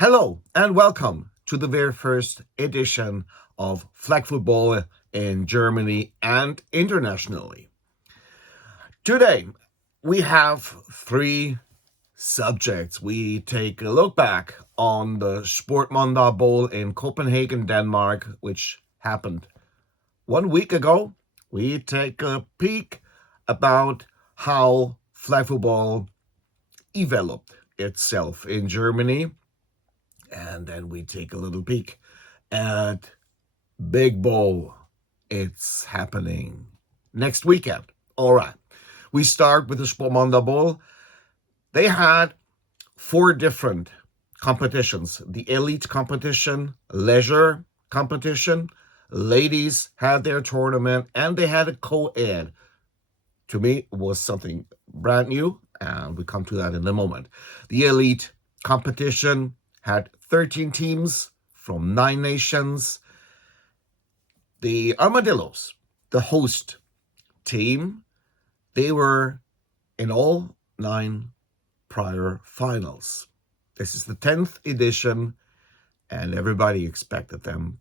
Hello and welcome to the very first edition of Flagfootball in Germany and internationally. Today, we have three subjects. We take a look back on the Sportmandag in Copenhagen, Denmark, which happened 1 week ago. We take a peek about how flag football developed itself in Germany. And then we take a little peek at Big Bowl. It's happening next weekend. All right. We start with the Sportmandag. They had 4 different competitions. The elite competition, leisure competition, ladies had their tournament, and they had a co-ed. To me, it was something brand new, and we come to that in a moment. The elite competition had 13 teams from 9 nations. The Armadillos, the host team, they were in all 9 prior finals. This is the 10th edition, and everybody expected them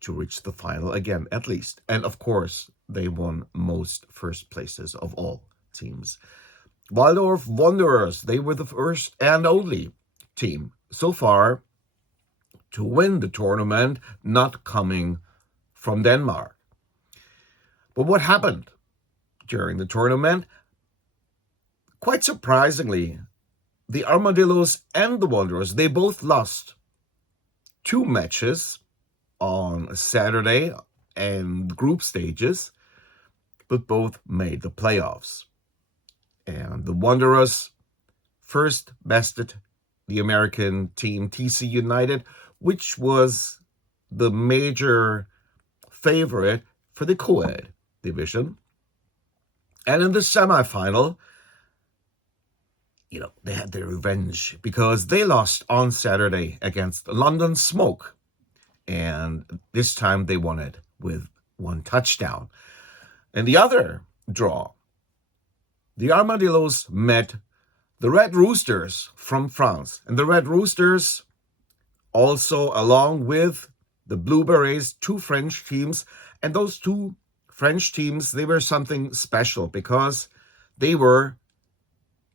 to reach the final again, at least. And of course, they won most first places of all teams. Waldorf Wanderers, they were the first and only team so far to win the tournament, not coming from Denmark. But what happened during the tournament? Quite surprisingly, the Armadillos and the Wanderers, they both lost 2 matches on Saturday and group stages, but both made the playoffs. And the Wanderers first bested the American team TC United, which was the major favorite for the co-ed division. And in the semifinal, they had their revenge because they lost on Saturday against London Smoke. And this time they won it with 1 touchdown. And the other draw, the Armadillos met the Red Roosters from France. And the Red Roosters also, along with the Blue Berets, 2 French teams. And those 2 French teams, they were something special because they were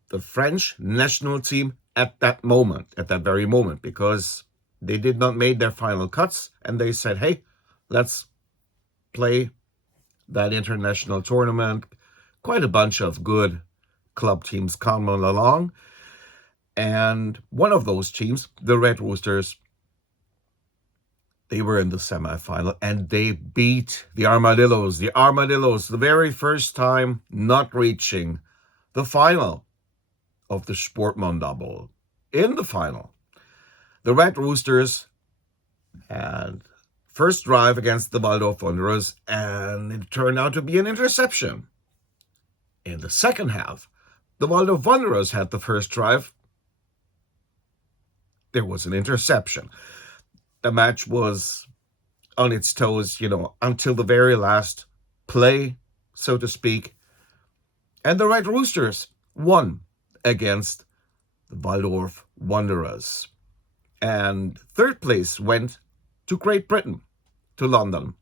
the French national team at that very moment, because they did not make their final cuts. And they said, hey, let's play that international tournament. Quite a bunch of good club teams come along. And one of those teams, the Red Roosters, they were in the semifinal and they beat the Armadillos. The Armadillos, the very first time not reaching the final of the Sportmandag. In the final, the Red Roosters had first drive against the Waldorf Wanderers, and it turned out to be an interception. In the second half, the Waldorf Wanderers had the first drive. There was an interception. The match was on its toes, until the very last play, so to speak. And the Red Roosters won against the Waldorf Wanderers. And third place went to Great Britain, to London,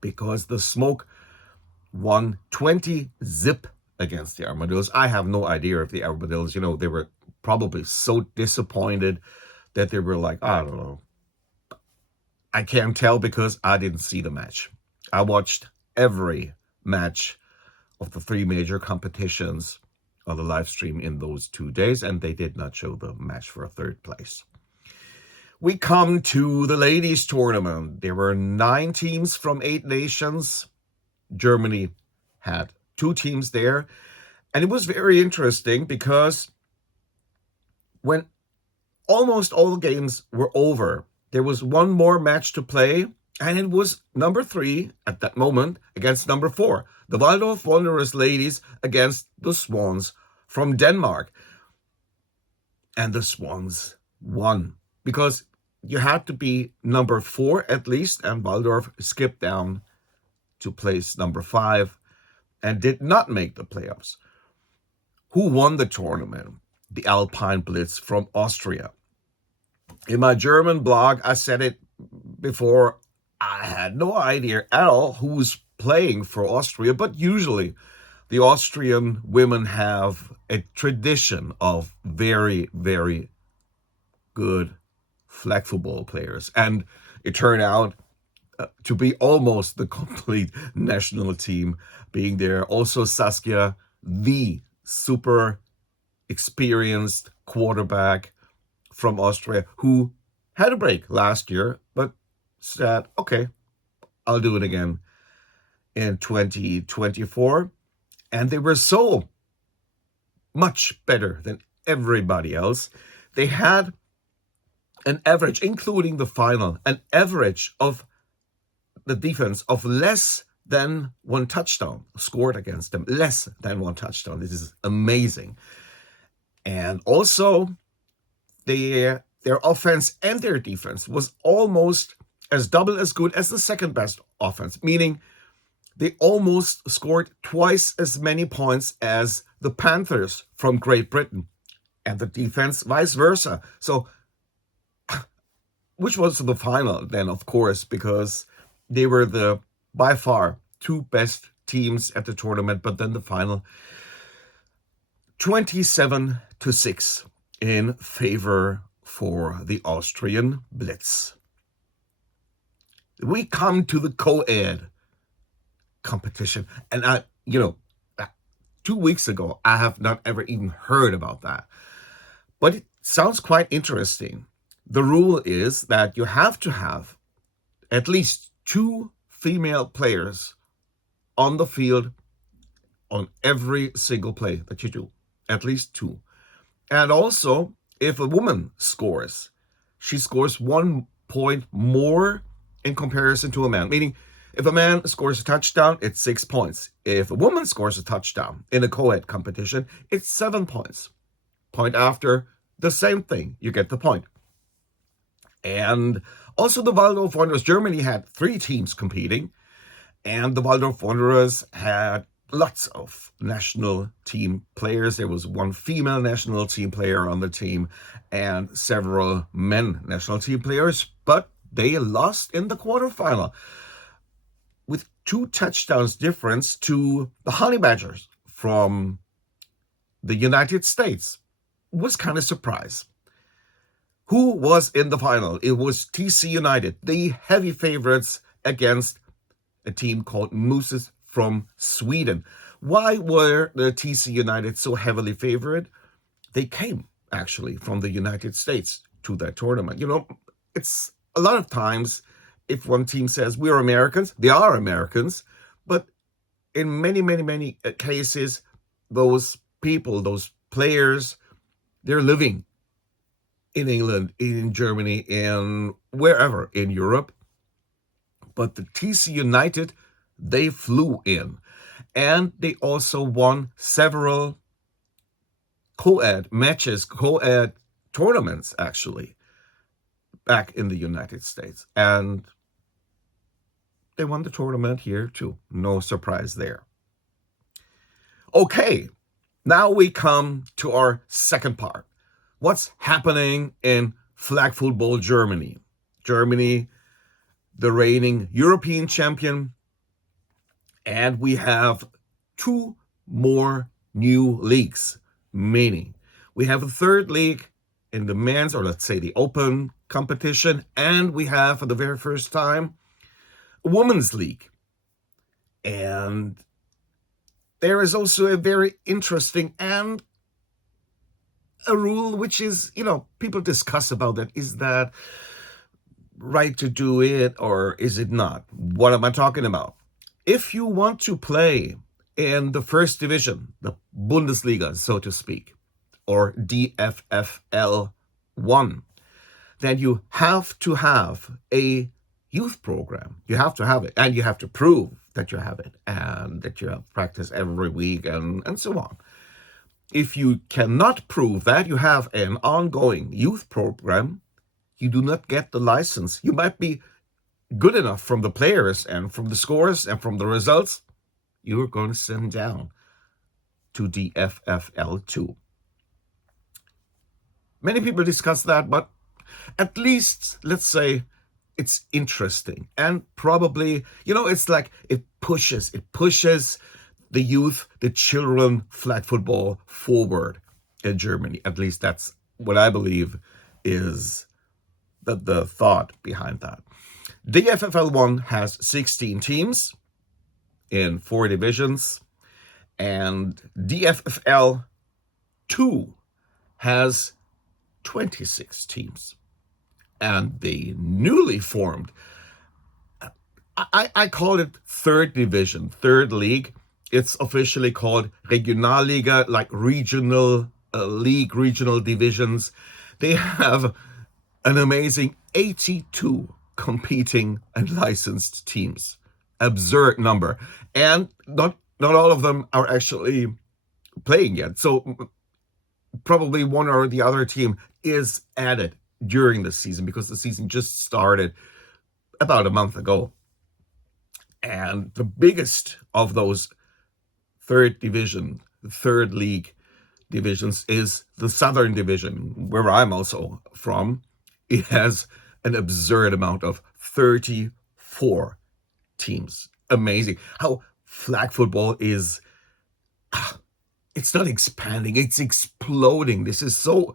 because the Smoke won 20-0 against the Armadillos. I have no idea if the Armadillos, they were probably so disappointed that they were like, I don't know. I can't tell because I didn't see the match. I watched every match of the 3 major competitions on the live stream in those 2 days, and they did not show the match for a third place. We come to the ladies' tournament. There were 9 teams from 8 nations. Germany had 2 teams there. And it was very interesting because when almost all the games were over, there was 1 more match to play, and it was number 3 at that moment against number 4. The Waldorf Wanderers ladies against the Swans from Denmark. And the Swans won because you had to be number 4 at least, and Waldorf skipped down to place number 5 and did not make the playoffs. Who won the tournament? The Alpine Blitz from Austria. In my German blog, I said it before, I had no idea at all who's playing for Austria, but usually the Austrian women have a tradition of very, very good flag football players. And it turned out to be almost the complete national team being there. Also, Saskia, the super experienced quarterback from Austria, who had a break last year, but said, okay, I'll do it again in 2024. And they were so much better than everybody else. They had an average, including the final, an average of the defense of less than one touchdown scored against them. Less than one touchdown. This is amazing. And also, their offense and their defense was almost as double as good as the second best offense, meaning they almost scored twice as many points as the Panthers from Great Britain, and the defense vice versa. So, which was the final then, of course, because they were the by far two best teams at the tournament, but then the final 27-6 in favor for the Austrian Blitz. We come to the co-ed competition, and 2 weeks ago, I have not ever even heard about that. But it sounds quite interesting. The rule is that you have to have at least 2 female players on the field on every single play that you do. At least 2. And also, if a woman scores, she scores 1 point more in comparison to a man. Meaning, if a man scores a touchdown, it's 6 points. If a woman scores a touchdown in a co-ed competition, it's 7 points. Point after, the same thing. You get the point. And also the Waldorf Wanderers, Germany had 3 teams competing, and the Waldorf Wanderers had lots of national team players. There was 1 female national team player on the team and several men national team players, but they lost in the quarterfinal with 2 touchdowns difference to the Honey Badgers from the United States. It was kind of a surprise. Who was in the final? It was TC United, the heavy favorites against a team called Mooses from Sweden. Why were the TC United so heavily favored? They came, actually, from the United States to that tournament. It's a lot of times, if one team says we're Americans, they are Americans, but in many, many, many cases, those people, those players, they're living in England, in Germany, in wherever in Europe. But the TC United, they flew in. And they also won several co-ed matches, co-ed tournaments, actually, back in the United States. And they won the tournament here, too. No surprise there. Okay, now we come to our second part. What's happening in flag football Germany? Germany, the reigning European champion, and we have 2 more new leagues, meaning we have a 3rd league in the men's, or let's say the open competition, and we have, for the very first time, a women's league. And there is also a very interesting and a rule which is, people discuss about that. Is that right to do it or is it not? What am I talking about? If you want to play in the first division, the Bundesliga, so to speak, or DFFL 1, then you have to have a youth program. You have to have it, and you have to prove that you have it, and that you have practice every week, and so on. If you cannot prove that you have an ongoing youth program, you do not get the license. You might be good enough from the players and from the scores and from the results. You're going to send down to DFFL 2. Many people discuss that, but At least, let's say, it's interesting. And probably, it's like it pushes the youth, the children flag football forward in Germany. At least that's what I believe is the thought behind that. DFFL 1 has 16 teams in 4 divisions, and DFFL 2 has 26 teams. And the newly formed, I call it third division, third league. It's officially called Regionalliga, like regional league, regional divisions. They have an amazing 82 competing and licensed teams. Absurd number. And not all of them are actually playing yet. So probably one or the other team is added during the season because the season just started about a month ago. And the biggest of those third league divisions is the Southern Division, where I'm also from. It has an absurd amount of 34 teams. Amazing how flag football is. It's not expanding, it's exploding. This is so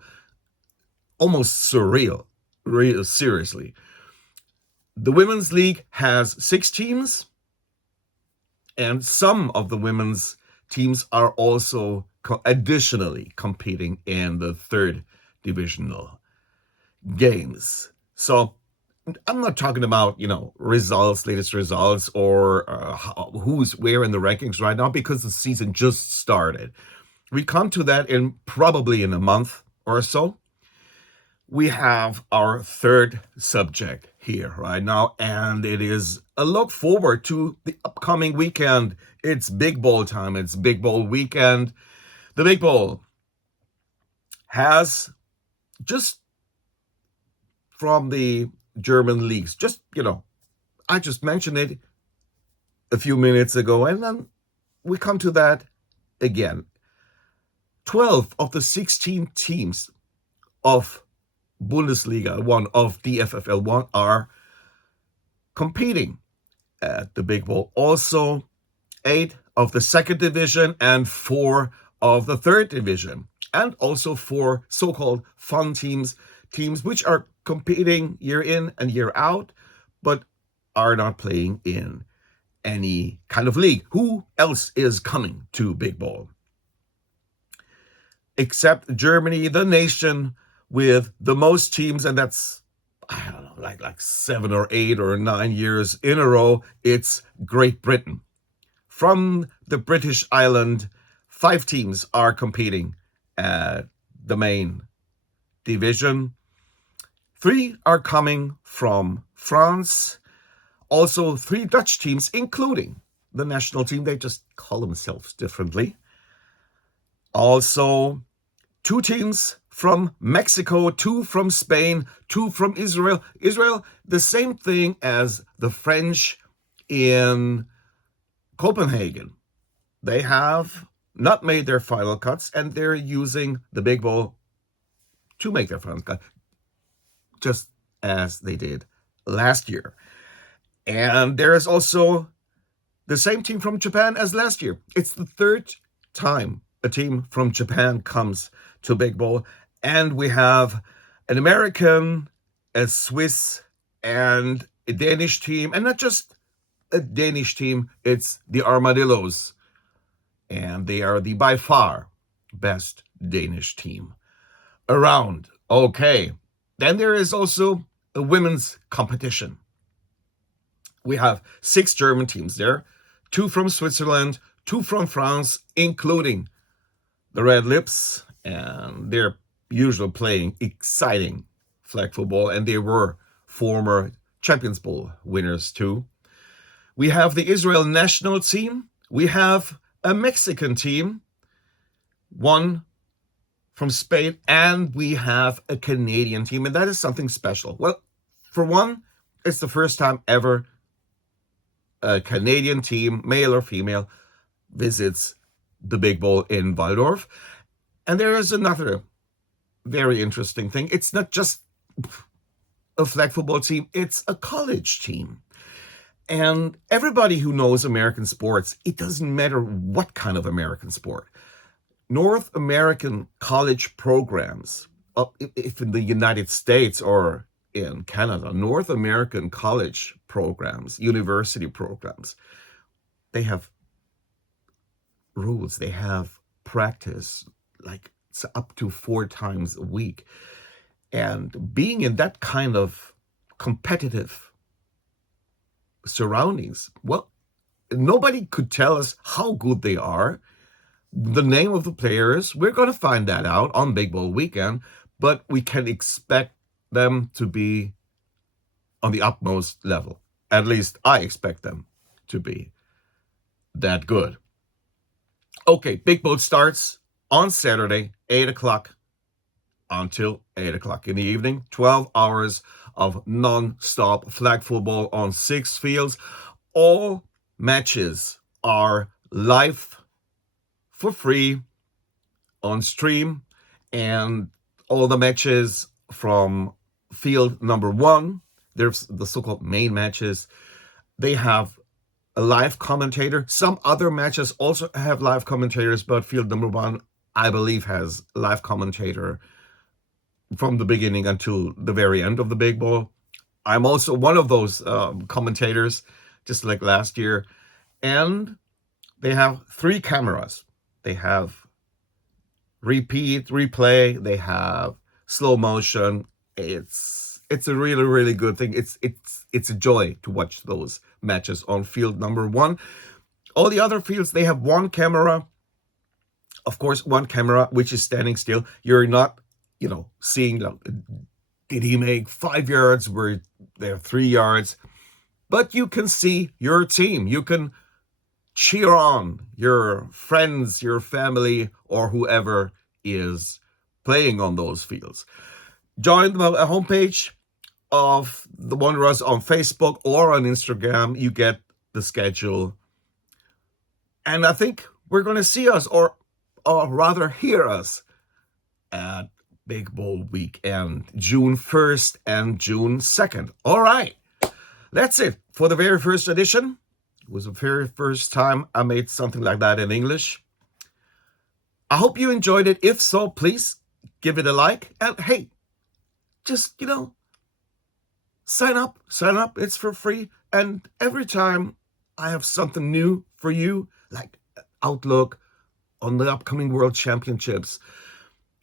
almost surreal, real seriously. The Women's League has 6 teams, and some of the women's teams are also additionally competing in the third divisional games. So I'm not talking about, latest results, or who's where in the rankings right now, because the season just started. We come to that probably in a month or so. We have our third subject here right now, and it is a look forward to the upcoming weekend. It's Big Bowl time. It's Big Bowl weekend. The Big Bowl has just from the German leagues, I just mentioned it a few minutes ago, and then we come to that again. 12 of the 16 teams of Bundesliga 1, of DFFL 1, are competing at the Big Bowl. Also, 8 of the second division and 4 of the third division. And also 4 so-called fun teams which are competing year in and year out, but are not playing in any kind of league. Who else is coming to Big Bowl? Except Germany, the nation with the most teams, and that's, I don't know, like 7 or 8 or 9 years in a row. It's Great Britain. From the British island, 5 teams are competing at the main division. 3 are coming from France. Also 3 Dutch teams, including the national team. They just call themselves differently. Also 2 teams from Mexico, 2 from Spain, 2 from Israel. Israel, the same thing as the French in Copenhagen. They have not made their final cuts, and they're using the Big Bowl to make their final cut, just as they did last year. And there is also the same team from Japan as last year. It's the 3rd time a team from Japan comes to Big Bowl. And we have an American, a Swiss, and a Danish team. And not just a Danish team, it's the Armadillos. And they are the by far best Danish team around. Okay. Then there is also a women's competition. We have 6 German teams there, 2 from Switzerland, 2 from France, including the Red Lips, and they're usually playing exciting flag football, and they were former Champions Bowl winners too. We have the Israel national team. We have a Mexican team, 1 from Spain, and we have a Canadian team, and that is something special. Well, for one, it's the first time ever a Canadian team, male or female, visits the Big Bowl in Waldorf. And there is another very interesting thing. It's not just a flag football team, it's a college team. And everybody who knows American sports, it doesn't matter what kind of American sport. North American college programs, if in the United States or in Canada, North American college programs, university programs, they have rules, they have practice like it's up to 4 times a week. And being in that kind of competitive surroundings, well, nobody could tell us how good they are. The name of the players, we're going to find that out on Big Bowl weekend, but we can expect them to be on the utmost level. At least I expect them to be that good. Okay, Big Bowl starts on Saturday, 8 o'clock until 8 o'clock in the evening. 12 hours of non-stop flag football on 6 fields. All matches are live for free on stream, and all the matches from field number 1, there's the so-called main matches, they have a live commentator. Some other matches also have live commentators, but field number 1, I believe, has a live commentator from the beginning until the very end of the Big Bowl. I'm also one of those commentators, just like last year. And they have 3 cameras. They have repeat, replay. They have slow motion. It's a really, really good thing. It's a joy to watch those matches on field number 1. All the other fields, they have 1 camera. Of course, 1 camera, which is standing still. You're not, seeing, did he make 5 yards where they're 3 yards? But you can see your team. You can cheer on your friends, your family, or whoever is playing on those fields. Join the homepage of the Wanderers on Facebook or on Instagram. You get the schedule. And I think we're going to see us, or rather hear us, at Big Bowl weekend, June 1st and June 2nd. All right. That's it for the very first edition. It was the very first time I made something like that in English. I hope you enjoyed it. If so, please give it a like. And hey, just, sign up. Sign up. It's for free. And every time I have something new for you, like outlook on the upcoming World Championships,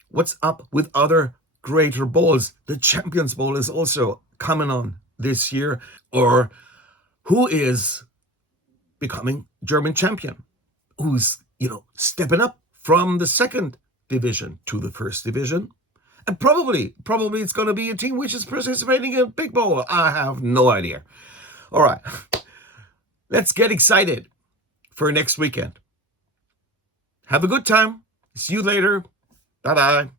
what's up with other greater bowls? The Champions Bowl is also coming on this year. Or who is becoming German champion? Who's, stepping up from the 2nd division to the 1st division? And probably it's going to be a team which is participating in Big Bowl. I have no idea. All right. Let's get excited for next weekend. Have a good time. See you later. Bye-bye.